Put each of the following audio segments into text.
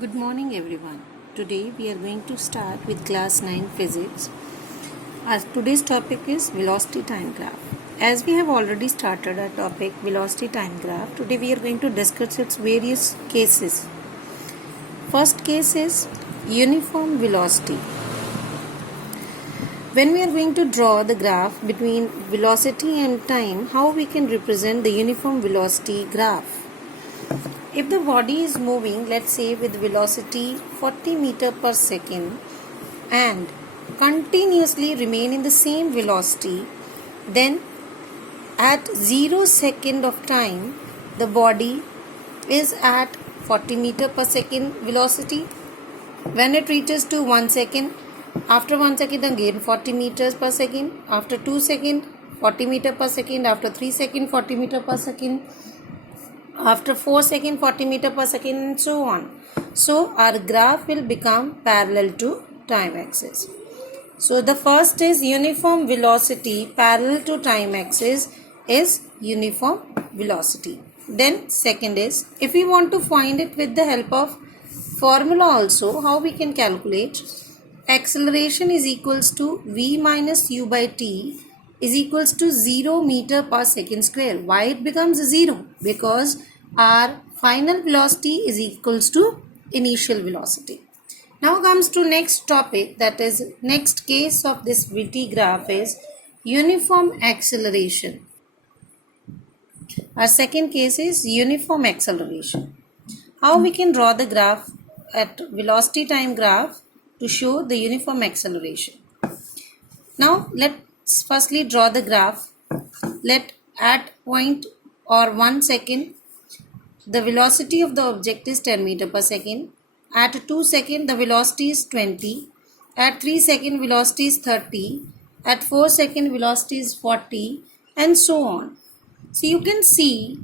Good morning everyone. Today we are going to start with class 9 physics. Today's topic is velocity time graph. As we have already started our topic velocity time graph, today we are going to discuss its various cases. First case is uniform velocity. When we are going to draw the graph between velocity and time, how we can represent the uniform velocity graph? If the body is moving, let's say with velocity 40 meter per second and continuously remain in the same velocity, then at 0 second of time the body is at 40 meter per second velocity. When it reaches to 1 second, after 1 second again 40 meters per second, after 2 second 40 meter per second, after 3 second 40 meter per second, after 4 second 40 meter per second, and so on. So our graph will become parallel to time axis. So the first is uniform velocity parallel to time axis is uniform velocity. Then second is, if we want to find it with the help of formula also, how we can calculate? Acceleration is equals to v minus u by t is equals to 0 meter per second square. Why it becomes 0? Because our final velocity is equals to initial velocity. Now comes to next topic, that is next case of this VT graph is uniform acceleration. Our second case is uniform acceleration. How we can draw the graph at velocity time graph to show the uniform acceleration. Now let's firstly draw the graph. Let at point or 1 second the velocity of the object is 10 meter per second. At 2 second the velocity is 20. At 3 second velocity is 30. At 4 second velocity is 40, and so on. So you can see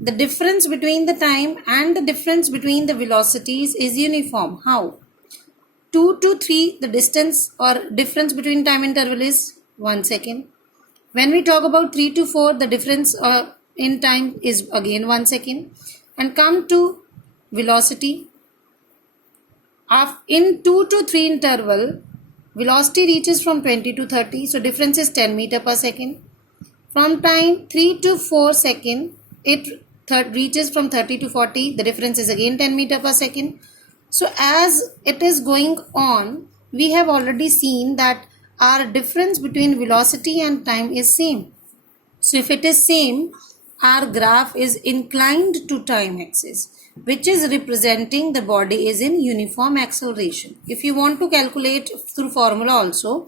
the difference between the time and the difference between the velocities is uniform. How? 2 to 3 the distance or difference between time interval is 1 second. When we talk about 3 to 4 the difference in time is again 1 second. And come to velocity. In 2 to 3 interval, velocity reaches from 20 to 30, so difference is 10 meter per second. From time 3 to 4 second, it reaches from 30 to 40, the difference is again 10 meter per second. So as it is going on, we have already seen that our difference between velocity and time is same. So if it is same, our graph is inclined to time axis, which is representing the body is in uniform acceleration. If you want to calculate through formula also,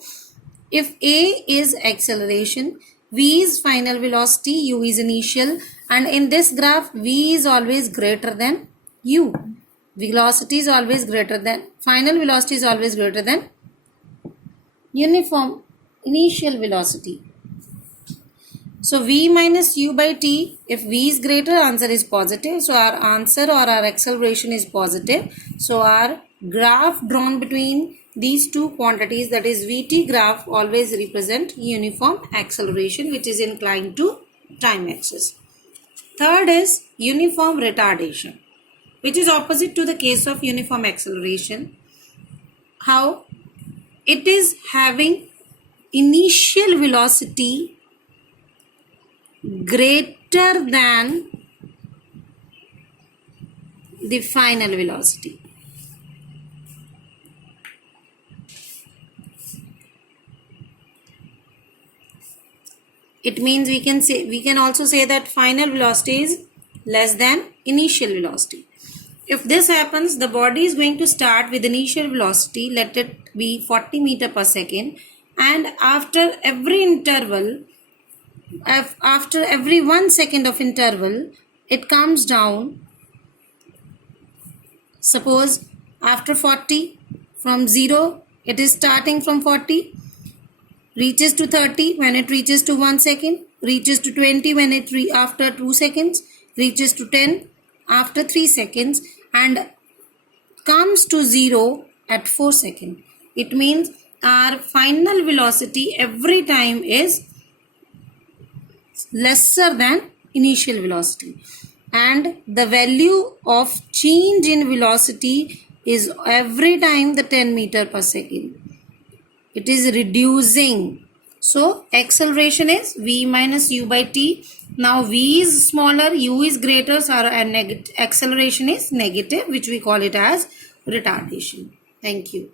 if A is acceleration, V is final velocity, U is initial, and in this graph V is always greater than U. Velocity is always greater than, final velocity is always greater than uniform initial velocity. So V minus U by T, if V is greater, answer is positive. So our answer or our acceleration is positive. So our graph drawn between these two quantities, that is VT graph, always represent uniform acceleration which is inclined to time axis. Third is uniform retardation, which is opposite to the case of uniform acceleration. How? It is having initial velocity greater than the final velocity. It means we can also say that final velocity is less than initial velocity. If this happens, the body is going to start with initial velocity, let it be 40 meter per second, and after every interval, after every 1 second of interval, it comes down. Suppose after 40, from 0, it is starting from 40, reaches to 30 when it reaches to 1 second, reaches to 20 when it after 2 seconds, reaches to 10 after 3 seconds, and comes to 0 at 4 seconds. It means our final velocity every time is lesser than initial velocity. and the value of change in velocity is every time the 10 meter per second. It is reducing. So acceleration is v minus u by t. Now v is smaller, u is greater, so our acceleration is negative, which we call it as retardation. Thank you.